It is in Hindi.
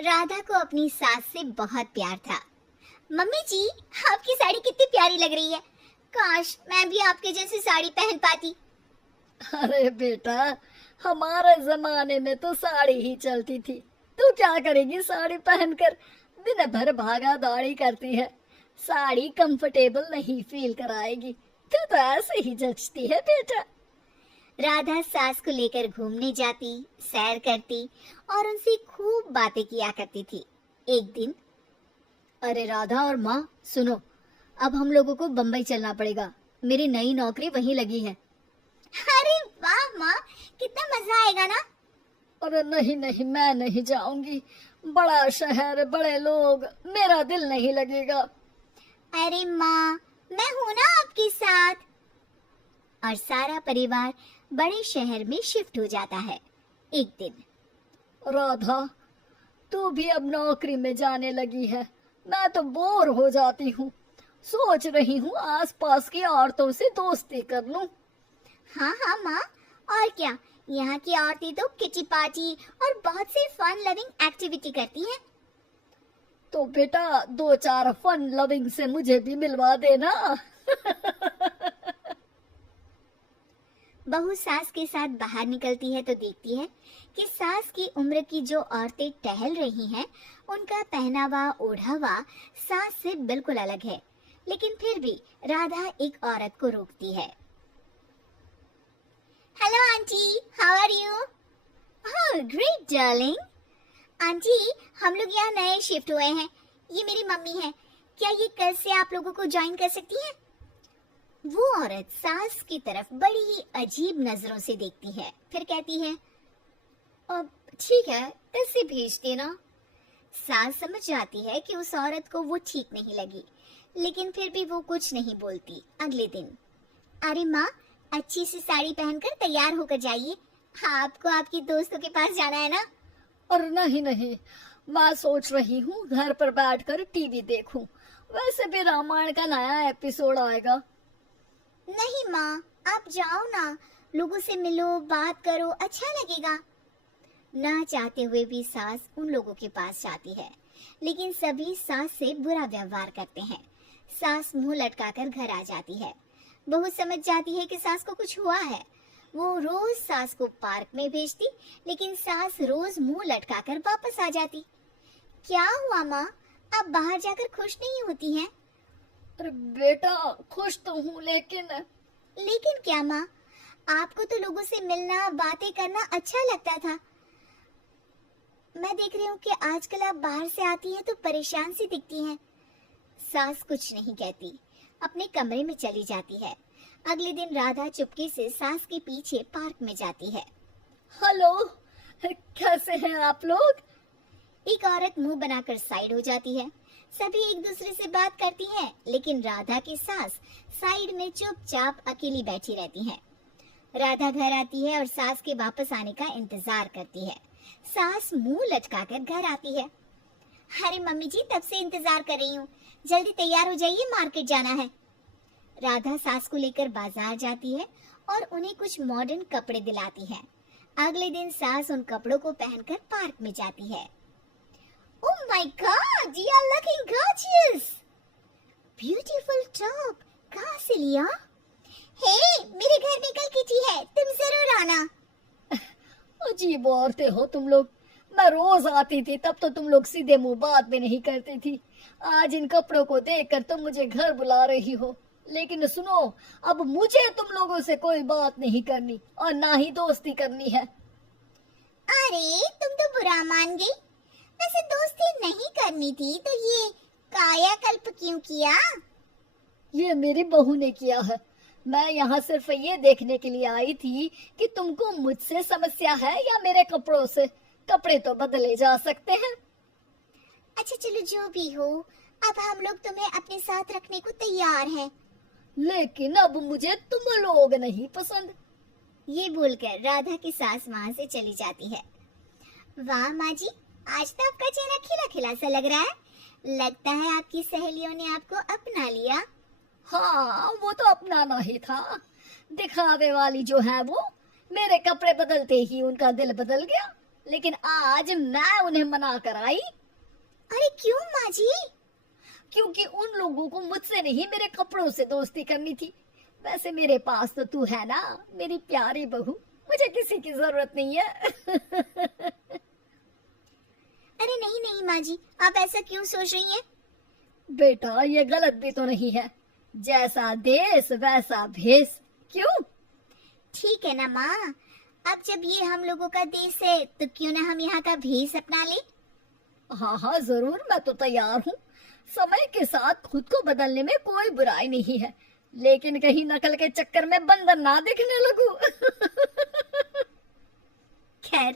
राधा को अपनी सास से बहुत प्यार था। मम्मी जी, आपकी साड़ी कितनी प्यारी लग रही है। काश मैं भी आपके जैसी साड़ी पहन पाती। अरे बेटा, हमारे जमाने में तो साड़ी ही चलती थी। तू क्या करेगी साड़ी पहनकर? दिन भर भागा दौड़ी करती है। साड़ी कंफर्टेबल नहीं फील कराएगी। तू तो ऐसे ही जचती है बेटा। राधा सास को लेकर घूमने जाती, सैर करती और उनसे खूब बातें किया करती थी। एक दिन, अरे राधा और माँ, सुनो, अब हम लोगों को बम्बई चलना पड़ेगा। मेरी नई नौकरी वहीं लगी है। अरे वाह माँ, कितना मजा आएगा ना। अरे नहीं नहीं, मैं नहीं जाऊंगी। बड़ा शहर, बड़े लोग, मेरा दिल नहीं लगेगा। अरे माँ, मैं हूं ना आपके साथ। और सारा परिवार बड़े शहर में शिफ्ट हो जाता है। एक दिन, राधा, तू भी अब नौकरी में जाने लगी है। मैं तो बोर हो जाती हूँ। सोच रही हूँ आसपास की औरतों से दोस्ती कर लूं। हाँ हाँ माँ, और क्या, यहाँ की औरतें तो किटी पार्टी और बहुत से फन लविंग एक्टिविटी करती हैं। तो बेटा, दो चार फन लविंग से मुझे भी मिलवा देना। बहू सास के साथ बाहर निकलती है तो देखती है कि सास की उम्र की जो औरतें टहल रही हैं, उनका पहनावा ओढ़ावा सास से बिल्कुल अलग है। लेकिन फिर भी राधा एक औरत को रोकती है। Hello aunty, how are you? Oh great darling. Aunty, हम लोग यहाँ नए शिफ्ट हुए हैं। ये मेरी मम्मी है। क्या ये कल से आप लोगों को ज्वाइन कर सकती हैं? वो औरत सास की तरफ बड़ी ही अजीब नजरों से देखती है, फिर कहती है, अब ठीक है, कैसे भेज देना। सास समझ जाती है कि उस औरत को वो ठीक नहीं लगी, लेकिन फिर भी वो कुछ नहीं बोलती। अगले दिन, अरे माँ, अच्छी सी साड़ी पहनकर तैयार होकर जाइए। आपको आपकी दोस्तों के पास जाना है ना। और नहीं नहीं, मैं सोच रही हूँ घर पर बैठकर टीवी देखूं। वैसे भी रामायण का नया एपिसोड आएगा। नहीं माँ, आप जाओ ना, लोगों से मिलो, बात करो, अच्छा लगेगा। ना चाहते हुए भी सास उन लोगों के पास जाती है, लेकिन सभी सास से बुरा व्यवहार करते हैं। सास मुंह लटकाकर घर आ जाती है। बहू समझ जाती है कि सास को कुछ हुआ है। वो रोज सास को पार्क में भेजती, लेकिन सास रोज मुंह लटकाकर वापस आ जाती। क्या हुआ माँ, आप बाहर जाकर खुश नहीं होती हैं? अरे बेटा, खुश तो हूँ, लेकिन क्या माँ? आपको तो लोगों से मिलना, बातें करना अच्छा लगता था। मैं देख रही हूँ कि आजकल आप बाहर से आती हैं तो परेशान सी दिखती हैं। सास कुछ नहीं कहती, अपने कमरे में चली जाती है। अगले दिन राधा चुपके से सास के पीछे पार्क में जाती है। हेलो, कैसे हैं आप लोग? एक औरत मुंह बनाकर साइड हो जाती है। सभी एक दूसरे से बात करती हैं, लेकिन राधा की सास साइड में चुपचाप अकेली बैठी रहती हैं। राधा घर आती है और सास के वापस आने का इंतजार करती है। सास मुंह लटकाकर घर आती है। अरे मम्मी जी, तब से इंतजार कर रही हूँ, जल्दी तैयार हो जाइए, मार्केट जाना है। राधा सास को लेकर बाजार जाती है और उन्हें कुछ मॉडर्न कपड़े दिलाती है। अगले दिन सास उन कपड़ों को पहनकर पार्क में जाती है। Oh my God, you are looking gorgeous. Beautiful top. कहाँ से लिया? हे, मेरे घर में कल किटी है, तुम जरूर आना। अजीब औरतें हो तुम लोग। मैं रोज आती थी, तब तो तुम लोग सीधे मुंह बात भी नहीं करती थी। आज इन कपड़ों को देखकर तुम मुझे घर बुला रही हो। लेकिन सुनो, अब मुझे तुम लोगों से कोई बात नहीं करनी और ना ही दोस्ती करनी है। अरे, तुम तो बुरा मान गई। वैसे दोस्ती नहीं करनी थी तो ये कायाकल्प क्यों किया? ये मेरी बहू ने किया है। मैं यहाँ सिर्फ ये देखने के लिए आई थी कि तुमको मुझसे समस्या है या मेरे कपड़ों से। कपड़े तो बदले जा सकते हैं। अच्छा चलो, जो भी हो, अब हम लोग तुम्हें अपने साथ रखने को तैयार हैं। लेकिन अब मुझे तुम लोग नहीं पसंद। ये बोलकर राधा की सास वहाँ से चली जाती है। वाह माँ जी, आज तो आपका चेहरा खिला खिला सा लग रहा है। लगता है आपकी सहेलियों ने आपको अपना लिया। हाँ, वो तो अपनाना ही था। दिखावे वाली जो है वो, मेरे कपड़े बदलते ही उनका दिल बदल गया। लेकिन आज मैं उन्हें मना कर आई, अरे क्यों माँ जी? क्योंकि उन लोगों को मुझसे नहीं मेरे कपड़ों से दोस्ती करनी थी। वैसे मेरे पास तो तू है ना, मेरी प्यारी बहू, मुझे किसी की जरूरत नहीं है। अरे नहीं नहीं माँ जी, आप ऐसा क्यों सोच रही हैं? बेटा ये गलत भी तो नहीं है, जैसा देश वैसा भेष, क्यों? ठीक है ना माँ, अब जब ये हम लोगों का देश है तो क्यों ना हम यहाँ का भेष अपना ले। हाँ हाँ जरूर, मैं तो तैयार हूँ। समय के साथ खुद को बदलने में कोई बुराई नहीं है, लेकिन कहीं नकल के चक्कर में बंदर ना दिखने लगूं। खैर